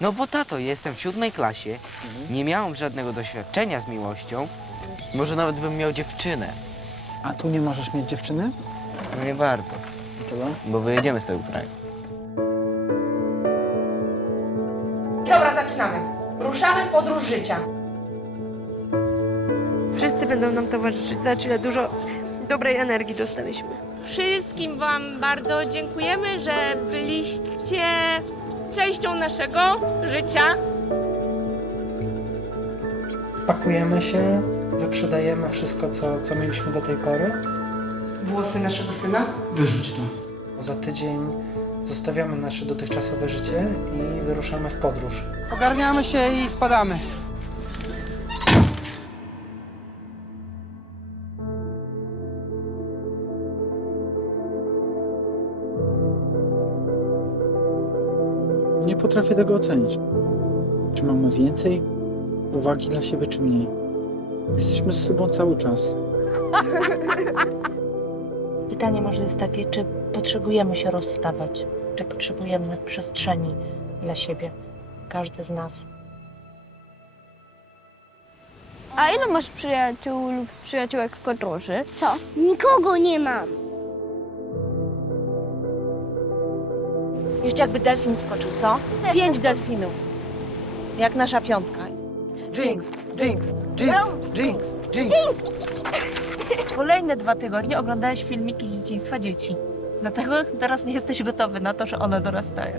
No bo tato, jestem w siódmej klasie, nie miałem żadnego doświadczenia z miłością. Może nawet bym miał dziewczynę. A tu nie możesz mieć dziewczyny? No nie warto, Dlaczego? bo wyjedziemy z tego kraju. Dobra, zaczynamy. Ruszamy w podróż życia. Wszyscy będą nam towarzyszyć. Zobacz, ile dużo dobrej energii dostaliśmy. Wszystkim Wam bardzo dziękujemy, że byliście częścią naszego życia. Pakujemy się, wyprzedajemy wszystko, co, co mieliśmy do tej pory. Włosy naszego syna. Wyrzuć to. Za tydzień zostawiamy nasze dotychczasowe życie i wyruszamy w podróż. Ogarniamy się i spadamy. Nie potrafię tego ocenić. Czy mamy więcej uwagi dla siebie, czy mniej? Jesteśmy ze sobą cały czas. Pytanie może jest takie, czy potrzebujemy się rozstawać, czy potrzebujemy przestrzeni dla siebie, każdy z nas. A ile masz przyjaciół lub przyjaciółek w podróży? Co? Nikogo nie mam. Jeszcze jakby delfin skoczył, co? Pięć delfinów. Jak nasza piątka. Jinx, jinx, jinx, jinx, jinx. Kolejne dwa tygodnie oglądałeś filmiki z dzieciństwa dzieci. Dlatego teraz nie jesteś gotowy na to, że one dorastają.